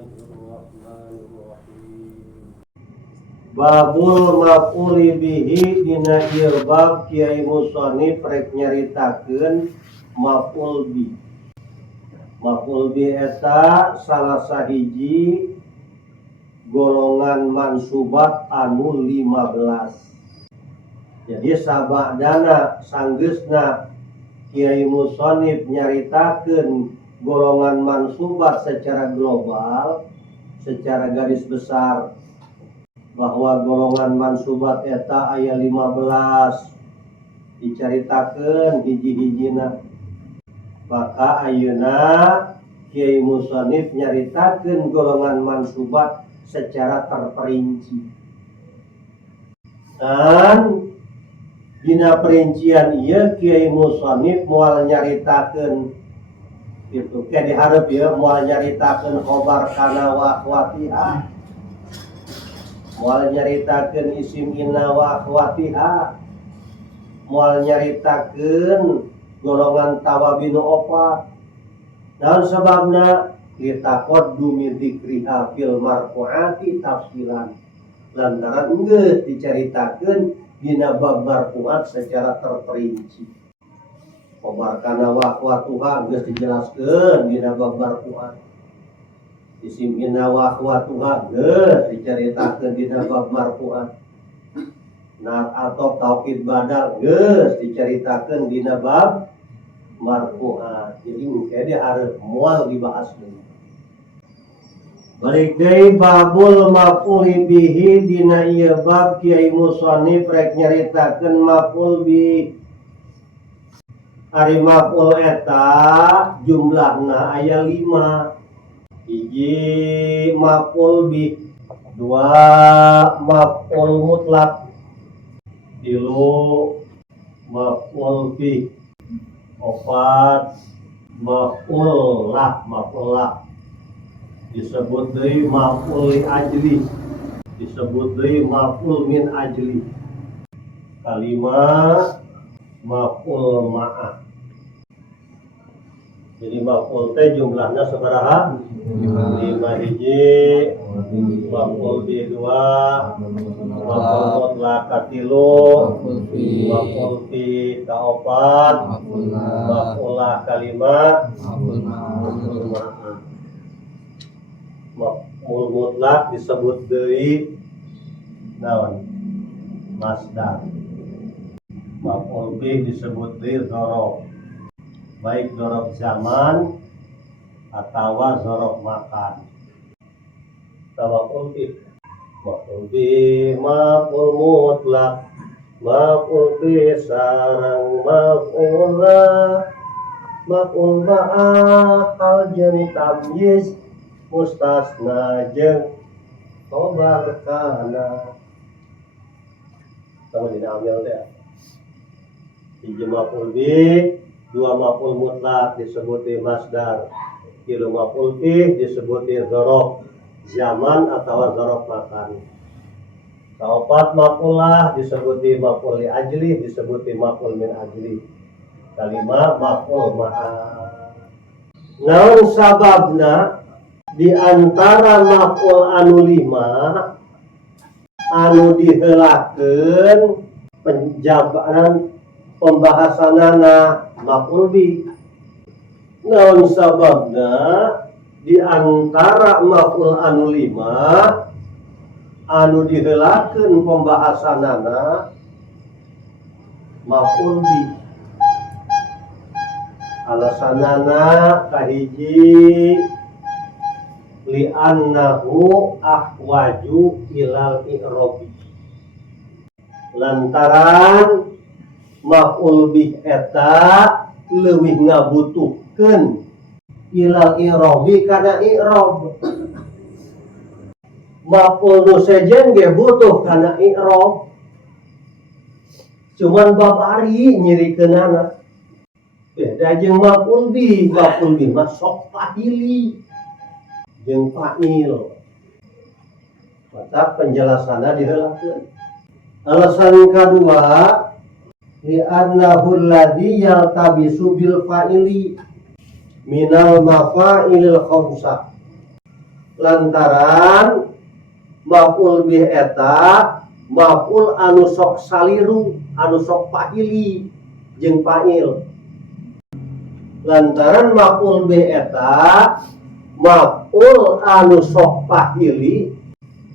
Bismillahirrahmanirrahim. Babul maf'uli bihi dina ieu bab Kiai Musonif rek nyaritakeun maf'ul bi. Maf'ul bi eta salah sahiji golongan mansubat anu 15. Jadi sabadana sanggeusna Kiai Musonif nyaritakeun golongan mansubat secara global, secara garis besar, bahwa golongan mansubat eta aya 15 dicaritakeun hiji-hijina. Maka ayeuna Kiai Musonif nyaritakeun golongan mansubat secara terperinci. Dan dina perincian ieu Kiai Musonif moal nyaritakeun itu kayak diharap ya, moal nyaritakeun khobar kana wa akhwatiha, moal nyaritakeun isim inna wa akhwatiha, moal nyaritakeun golongan tawabinu opat. Naon sababna? Litaqaddumi dzikriha fil marfu'ati tafsilan. Lantaran geus dicaritakeun dina bab marfu'at secara terperinci. Khobar kana wa akhwatuha geus dijelaskeun dina bab marfu'at. Isim inna wa akhwatuha geus dicaritakeun dina bab marfu'at. Nar atau taukid badal geus dicaritakeun dina bab marfu'at. Jadi engke dia hareup moal dibahas deui. Balik deui babul maf'uli bihi dina ieu bab Kiai Musonif rek nyaritakeun maf'ul bi. Ari maf'ul eta jumlahna aya 5. Hiji maf'ul bi, 2 maf'ul mutlak, 3 maf'ul fi, 4 maf'ul lah. Disebut deui maf'ul li ajli, disebut deui maf'ul min ajli. Kalima maf'ul ma'ah. Jadi maf'ul teh jumlahnya sabaraha? 5 hiji, maf'ul bi 2, maf'ul mutlak ka 3, maf'ul fi ka 4, maf'ul lah ka 5, maf'ul ma'ah. Maf'ul mutlak disebut deui naon? Masdar. Maf'ul bih disebut deui dzaraf, baik dzaraf zaman atawa dzaraf makan. Maf'ul bih, maf'ul bih, maf'ul mutlak, maf'ul bih sareng maf'ul lah, maf'ul ma'ah hal jeung tamyiz mustasna jeung khobar kana. Sama dina amil teh. Hiji maf'ul bi, 2 maf'ul mutlak disebut masdar, 3 maf'ul fi disebut dzaraf zaman atau dzaraf makan. Kaopat maf'ul lah disebut maf'ul li ajli, disebut maf'ul min ajli. Kalima maf'ul ma'a. Naon sababna di antara maf'ul anu 5 anu diheulakeun penjabaran pembahasanana maf'ul bi. Naon sababna di antara maf'ul anu 5 anu diheulakeun pembahasanana maf'ul bi. Alasanana kahiji li'annahu ahwaju ilal i'robi. Lantaran maf'ul bih eta leuwih ngabutuhkeun ilal i'robi kana i'rob. Maf'ul nu sejen ge butuh kana i'rob, cuman babari nyirikeunana. Beda jeung maf'ul bih mah sok fa'ili jeung fa'il. Maka penjelasanna diheulakeun. Alasan kedua, li'annahu alladhi yaltabisu bil fa'ili minal mafa'ilil khamsah. lantaran maf'ul bih eta maf'ul anu sok saliru anu sok pahili jeung fa'il. Lantaran maf'ul bih eta maf'ul anu sok pahili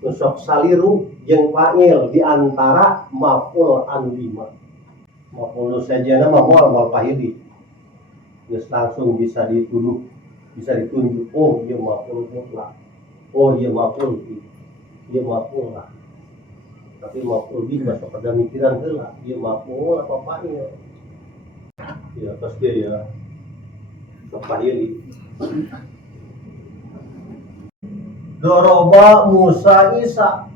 anu sok saliru jeung fa'il di antara maf'ul anu 5. Maf'ul sajana mah moal pahili geus langsung bisa dituduh bisa ditunjuk, oh ieu maf'ul mutlak, oh ieu maf'ul bih, ieu maf'ul lah. Tapi maf'ul bih masuk pada mikiran heula, ieu maf'ul apa fa'il. Ya pasti ya. Kepahili. Doroba Musa Isa.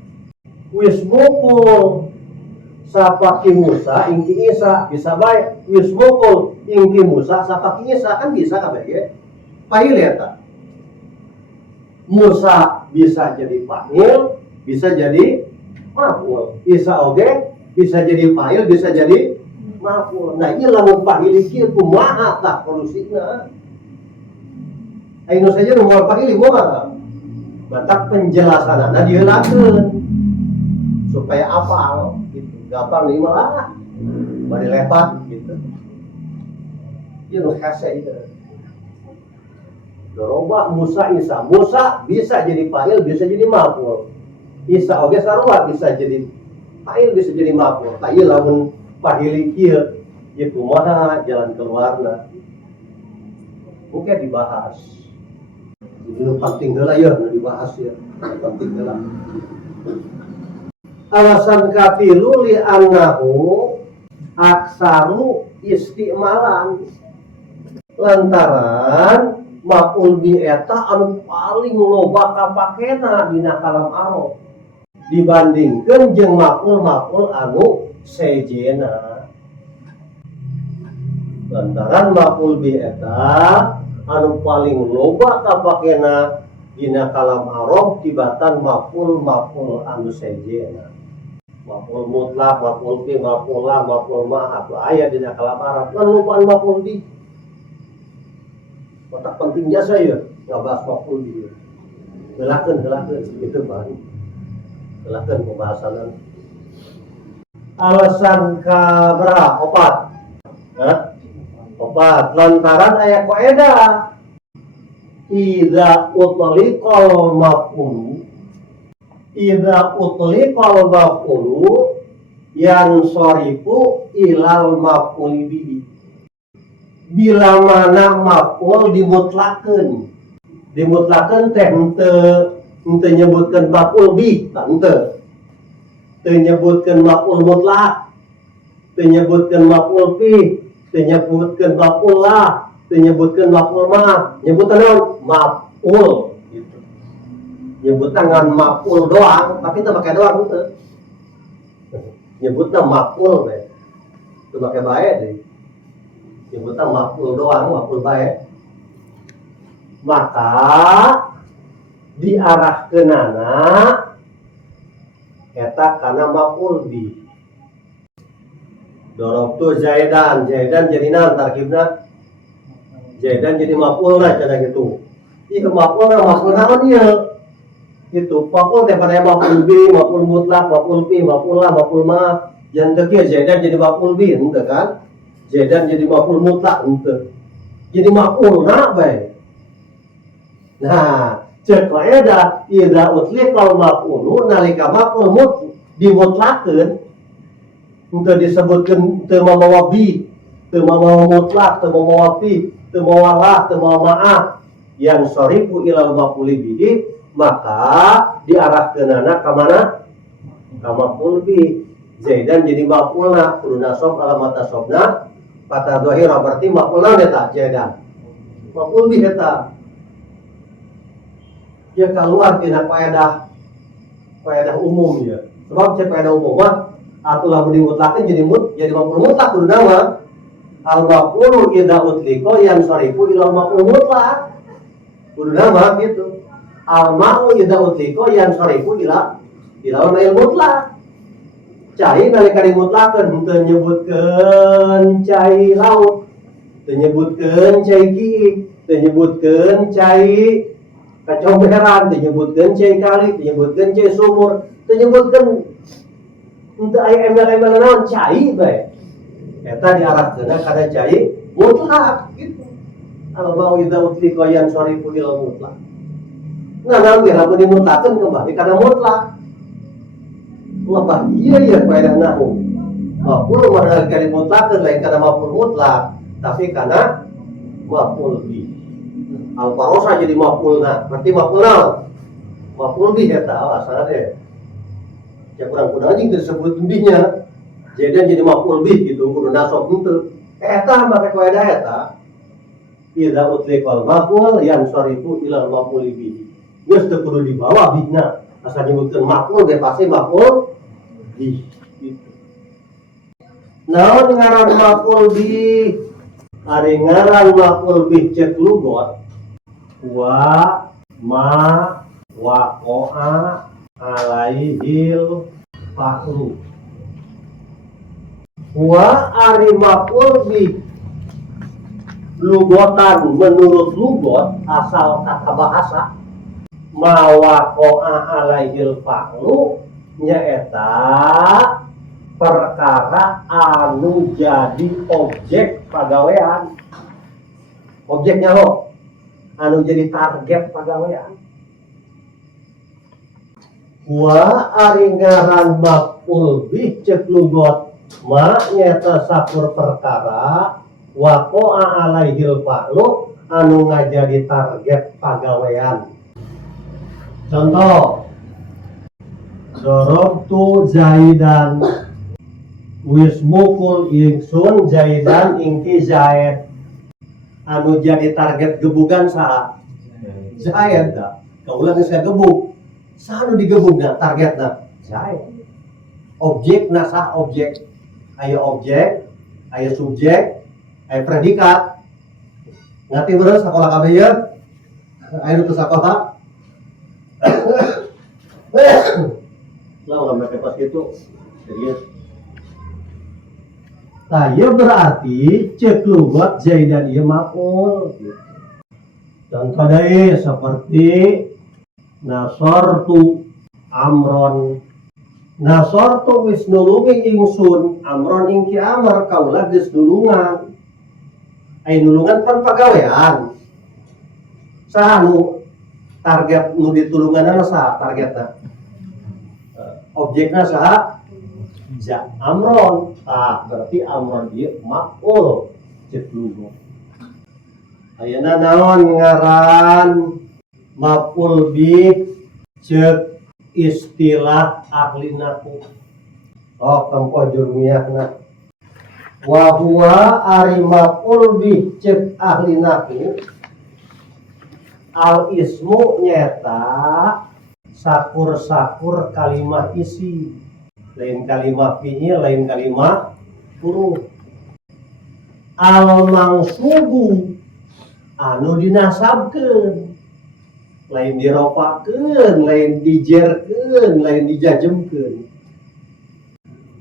Wis mukul sapaki Musa ingki Isa, bisa bae wis mukul ingki Musa sapaki Isa, kan bisa kabeh ge. Fa'il eta. Musa bisa jadi fa'il, bisa jadi maf'ul. Isa oge bisa jadi fa'il, bisa jadi maf'ul. Nah, ieu lamun fa'il kieu kumaha tah solusina? Ayeuna saja nu moal fa'il moal. Batak penjelasanana diheulakeun supaya apal gitu. Gampang nih malah bari lepat gitu. Ieu nu hese ieu. Doroba Musa Isa. Musa bisa jadi fa'il, bisa jadi maf'ul. Isa oge sarua bisa jadi fa'il, bisa jadi maf'ul. Tah ieu lamun fa'il kieu ieu kumaha jalan keluarna? Oke dibahas. Itu penting heula ya dibahas ya. Penting heula. Alasan kapilu li annahu aksaru istimalan. Lantaran maf'ul bih eta anu paling loba kapakena dina kalam Arab dibandingkeun jeung maf'ul anu sejena. Lantaran maf'ul bih eta anu paling loba kapakena dina kalam Arab tibatan maf'ul anu sejena. Maf'ul mutlak, maf'ul bih, maf'ul la, maf'ul ma aya dina kalam Arab. Kan lupaan maf'ul bih. Otak penting jasa ya, ngabahas maf'ul bih. Gelakeun itu baru. Gelakeun pembahasanan. Alasan kaberapa? Opat. Hah? Opat. Lantaran aya kaidah. Idza utliqal maf'ulu yang sorifu ilal maf'ul bihi. Bila mana maf'ul dimutlakeun teh henteu nyebutkeun maf'ul bih, teu nyebutkeun maf'ul mutlak, teu nyebutkeun maf'ul bih, teu nyebutkeun maf'ul la, teu nyebutkeun maf'ul ma, nyebutan naon? Maf'ul gitu. Nyebutan ngan maf'ul doang, tapi teu make doang teu. Nyebutna maf'ul we. Teu make bae deui. Nyebutan maf'ul doang, maf'ul bae. Maka diarahkeunana eta kana maf'ul bih. Dorobtu Zaidan jadi naon tarkibna? Zaidan jadi maf'ul lah cenah gitu. Ieu maf'ul naon ieu? Itu maf'ul daripada maf'ul bih, maf'ul mutlak, maf'ul bih, maf'ul la, maf'ul ma. Yang teu Zaidan jadi maf'ul bih, henteu kan? Zaidan jadi maf'ul mutlak henteu. Jadi maf'ul na bae. Nah, cek kaidah idza utliqal maf'ulu nalika maf'ul dimutlakeun henteu disebutkeun teu mamawa bi, teu mamawa mutlak, teu mamawa fi, teu mamawa la, teu mamawa ma'ah yang sorifu ilal maf'ul bihi, maka diarahkeunana ka mana? Ka maf'ul bih. Zaidan jadi maf'ulna, kudu nasab alamat nasabna kata zahir berarti maf'ulna eta Zaidan. Maf'ul bih eta. Dia keluar tina kaidah umum ya. Sebab cek kaidah umum mah atulah dimutlakeun jadi maf'ul mutlak kudu nama. Al maf'ulu idza utliqa yang sarifu ila maf'ul mutlak. Kudu nama gitu. Al ma'u idza utliqa yang sarifu ila maf'ul mutlak. Cai nalika dimutlakeun henteu nyebutkeun cai laut, teu nyebutkeun cai kiik, teu nyebutkeun cai kacomberan, menyebutkan cai kali, menyebutkan cai sumur, menyebutkan untuk aya embel-embel naon cai bae. Eta diarahkeun kana cai mutlak gitu. Al mau idza utliqa yansarifu ila mutlak. Nah, namun lamun dimutlakeun kembali kana mutlak. Lebah iya faedah nahu. Maf'ul mah dari mutlak lain kana maf'ul mutlak, tapi kana maf'ul bi. Al parosa jadi maf'ulna, berarti maf'ul naon? Maf'ul bi eta asalna teh. Ya kurang anjing disebut binya. Jadi maf'ul bi gitu, kudu nasab henteu. Eta make faedah eta. Idza utliqal maf'ul yansarifu ila maf'ul bi. Geus teu kudu dibawa bihna. Asal nyebutkeun maf'ul ge pasti maf'ul bi. Naon ngaran maf'ul bi? Ari ngaran maf'ul bi cek lugot wa ma waqa'a alaihil fa'lu. Wa ari maf'ul bi lugotan menurut lugot asal kata bahasa ma waqa'a alaihil fa'lu nyaeta perkara anu jadi objek pagawean. Objeknya lo anu jadi target pagawean. Wa ari ngaran maf'ul bih cek lugot ma nyata sakur perkara waqa'a alaihil fa'lu anu ngajadi target pagawean. Contoh, dorobtu Zaidan wis mukul ingsun Zaidan ingki Zaid. Anu jadi target gebugan saha? Zaid dah. Kaulah geus gebug. Saha anu digebugna targetna? Zaid. Objekna saha objek? Aya objek, aya subjek, aya predikat. Ngerti beres sakola kabeh ieu? Aya nu teu sakola. Lah ulah make pas kitu. Serius. Nah, ya berarti cek lugot Zaidan ieu maf'ul. Contoh deui seperti nasortu Amron. Nasortu wis nulungi ingsun Amron ingki Amr kaulah geus nulungan. Ai nulungan pan pagawean. Saha nu target nu ditulunganna saha targetna? Objekna saha? Amron. Berarti Amron ieu maf'ul cek lugot. Ayeuna naon ngaran maf'ul bi cek istilah ahli nahwu. Tempo jurumiyahna. Wa huwa ari maf'ul bi cek ahli nahwu al ismu nyata sakur-sakur kalimah isi. Lain kalimah fi'il, lain kalimah huruf. Al mangsubu anu dinasabkeun, lain dirofakeun, lain dijerkeun, lain dijajemkeun.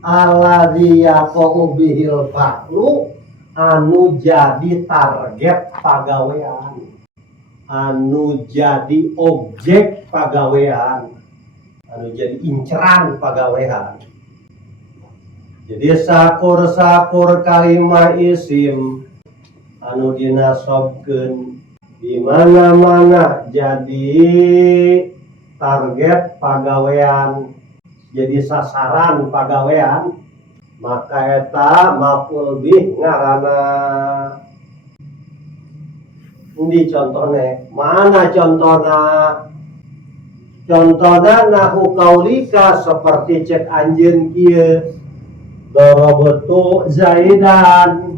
Alladzi yaqa'u bihil fa'lu anu jadi target pagawean, anu jadi objek pagawean, anu jadi inceran pagawean. Jadi sakur-sakur kalimah isim anu dinasobkeun di mana-mana jadi target pagawean, jadi sasaran pagawean, maka eta maf'ul bih ngaranna. Ini contohnya, mana contohnya? Contohnya nahu kaulika seperti cek anjeun kieu. Darabtu Zaidan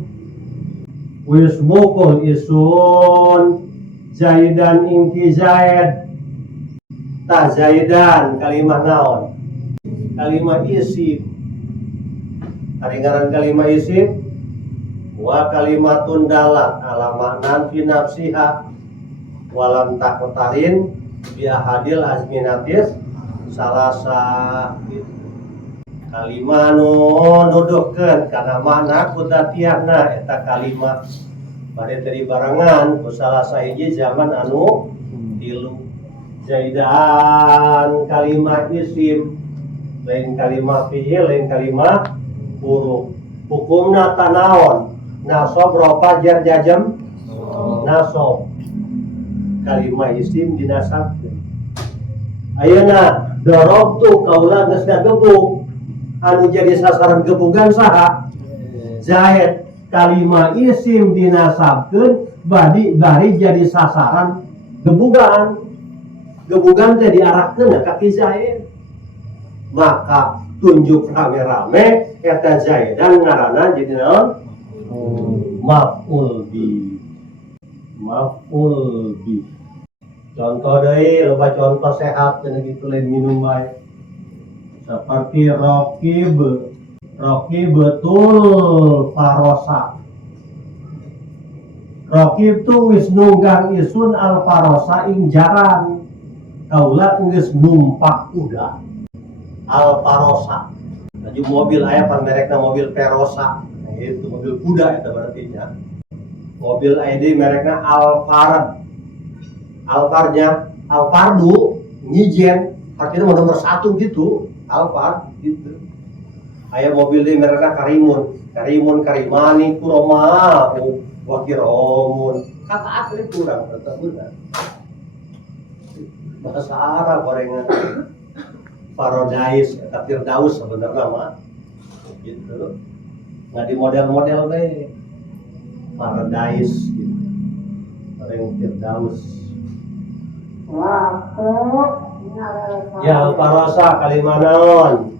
wis mukul isun Zaidan ingki Zaid. Ta Zaidan kalimah naon? Kalimah isim. Ngaran kalimah isim wa kalimatun dalat ala maknan fi nafsiha walam takotarin bi ahadil azminatis salasa gitu. Kalimah nu nuduhkeun kana makna kudatiahna eta kalimah bade teu dibarengan ku salah sahiji zaman anu tilu. Zaidan kalimat isim, lain kalimat fi'il, lain kalimat huruf. Hukumna tanaon, nasob ropa jar jajem, nasob. Kalimat isim dinasabkeun. Ayeuna dorobtu kaula geus gagebug, anu jadi sasaran gebugan saha? Zaid. Kalimat isim dinasabkeun bari jadi sasaran gebugan. Gebugan teh diarahkeun ka Zaid. Maka tunjuk rame-rame eta Zaidan ngaranna jadi naon? Maf'ul bi. Maf'ul bi. Contoh deui, loba contoh sehat cenah kitu lain minum bae. Seperti Raqib betul farosa. Raqib tu wis nunggang isun al farosa ing jaran. Kaula geus numpak kuda. Al farosa. Laju mobil aya pan merekna mobil Perosa. Nah, itu mobil kuda eta berarti nya. Mobil aya deui merekna Alphard. Alphardnya Alfardu nyijen artinya nomor 1 gitu. Alphard gitu. Aya mobil deui merekna Karimani Kuroma Wakiromun. Kata asli kurang bertebunan. Bahasa Arab gorengan Paradise eta Firdaus sebenarnya mah gitu. Nah di model-model teh Paradise gitu. Goreng Firdaus. Ya parosa kalimat naon?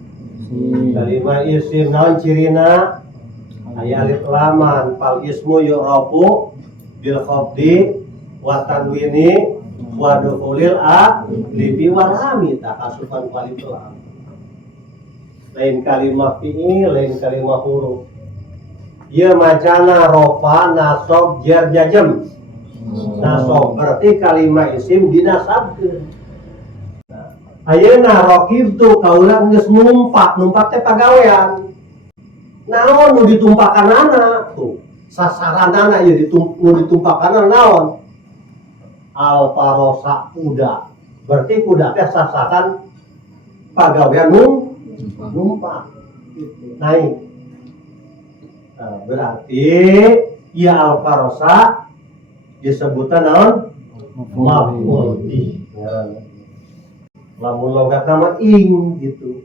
Kalimat isim naon cirina? Aya alif laman fal ismu yu'rafu bil khafdi wa tanwini wa dukhulil lipi warami takasupan alif lam. Lain kalimat fi'il, lain kalimat huruf. Ieu macana rofa nasab jar jajem. Nasab berarti kalimat isim dinasabkeun. Ayeuna raqibtu kaula geus numpak teh pagawean. Naon nu ditumpakanana tuh? Sasaranana ieu nu ditumpakanana naon? Al farosa kuda. Berarti kuda teh sasaran pagawean numpak. Gitu. Naik. Nah, berarti ya al farosa disebutan naon? Maf'ul bih. Lamun logat nama ing gitu.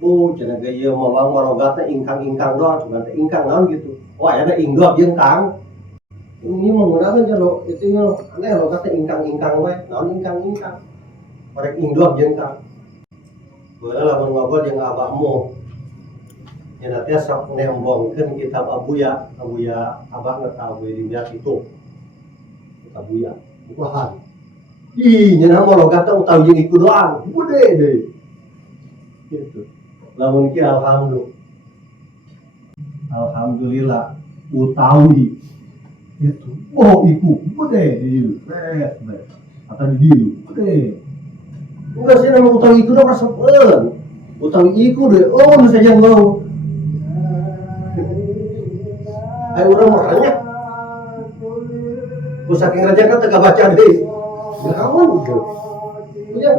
Cenah ge ieu mah logatna ingkang-ingkang doang, cuma teh ingkang naon gitu. Wah, ada ing doang jeung kang. Ini menggunakan jero itu mah aneh logatna ingkang-ingkang we, naon ingkang-ingkang. Parek ing doang jeung kang. Beula lamun ngobrol jeung abahmu. Nya teh sok nembongkeun kitab Abuya abahna ka Abuya dimnya kitu. Kitab Abuya. Bukan. Ih, nyeunah mah logatna utawi jeung iku doang, gede deui. Gitu. Lamun ki alhamdulillah utawi gitu. Oh, iku gede deui. Beres. Atau di dieu gede. Enggak sih nama utawi iku doang rasakeun. Utawi iku deui, oh nu saja mau. Ai urang mah renya. Ku saking renya kan teu baca deui. Naon gitu. Iya.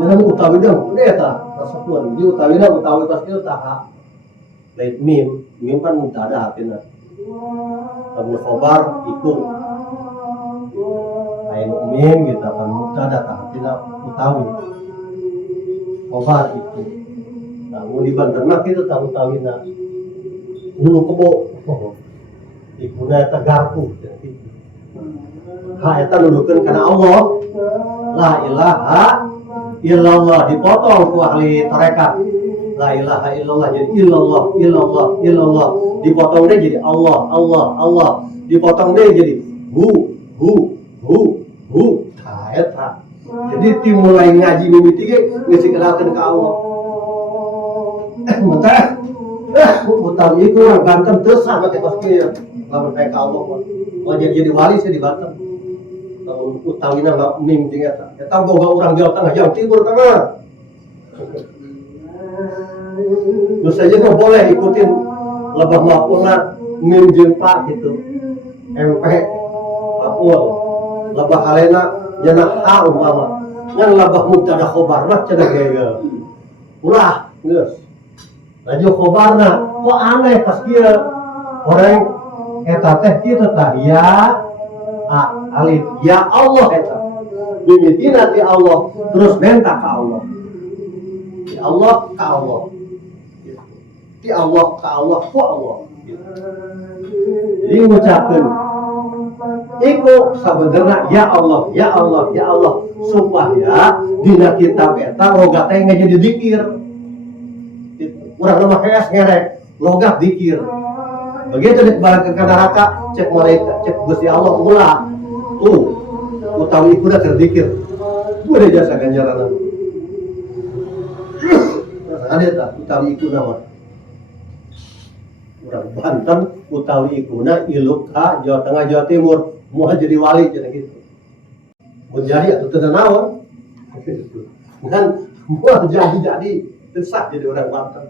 Jangan utawi dong, udah eta rasakeun. Ieu utawi pas kieu tah. Lain mim kan mubtada artina. Lamun khobar iku. Lain mim gitu kan mubtada tah artina utawi. Khobar iku. Namun dibanterna kitu tah utawina. Nu kebo. Ikuna eta garpu. Ha eta nuduhkeun kana Allah. La ilaha illallah dipotong ku ahli tarekat. La ilaha illallah jadi illallah dipotong deh jadi Allah dipotong deh jadi hu ta eta. Jadi tim mulai ngaji mimiti ge geus dikenalkeun ka Allah. Mantap. Utawi iku urang Banten teu sah make kos kieu. Lamun ka Allah mah jadi wali sih di Banten. Utawina mim jeung eta boga urang Jawa Tengah Jawa Timur kana. Terus saja mah boleh ikutin lebah mapuna mim jeung pa gitu. MP Papul lebah halena Jangan ha umpama ngan labah mubtada khobar mah cenah ge ulah geus laju khobarna kok aneh pas kieu orang eta teh kitu tah ya alif ya Allah eta mimitina ti Allah terus nenta ka Allah ti Allah ka Allah ti Allah ka Allah ku Allah jadi ngucapkeun iku sabenerna ya Allah ya Allah ya Allah supaya dina kitab eta logat teh jadi dikir urang mah hees ngerek logat dikir begitu dibalik ke neraka cek mereka cek Gusti Allah ulah utawi iku da terdikir boleh jasa ganjaran ada tak utawi iku nama urang Banten utawi ikuna iluk ka Jawa Tengah Jawa Timur mau jadi wali jadi gitu mau jadi atau tidak naon kan mau jadi tesak jadi orang Banten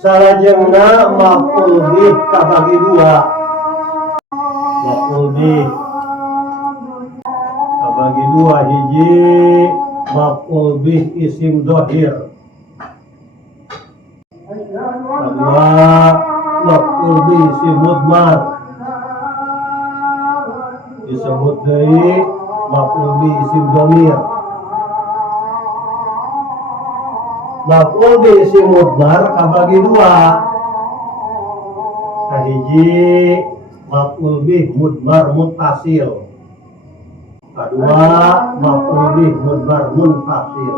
salajengna maf'ul bih kabagi dua maf'ul bih kabagi dua hiji maf'ul bih isim dhahir kedua maf'ul bih isim mudmar disebut deui maf'ul bih isim dhamir maf'ul bih isim mudmar kabagi dua kahiji maf'ul bih mudmar muttasil kedua maf'ul bih mudmar munfasil